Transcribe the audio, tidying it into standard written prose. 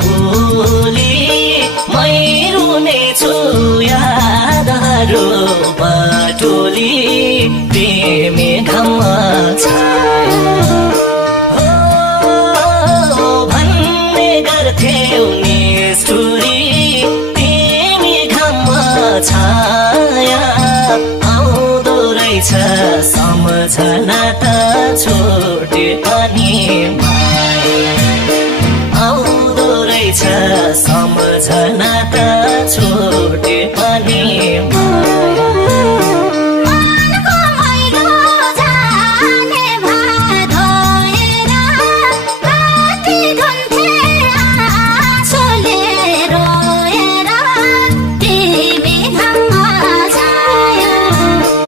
भुली मै रुनेछु यादहरू बटोली तिमी घाममा छाया हो भन्ने गर्थ्यौ निष्ठुरी तिमी घाममा छाया आउँदो रहेछ सम्झना त छोटे पनि माया आउँदो रहेछ सम्झना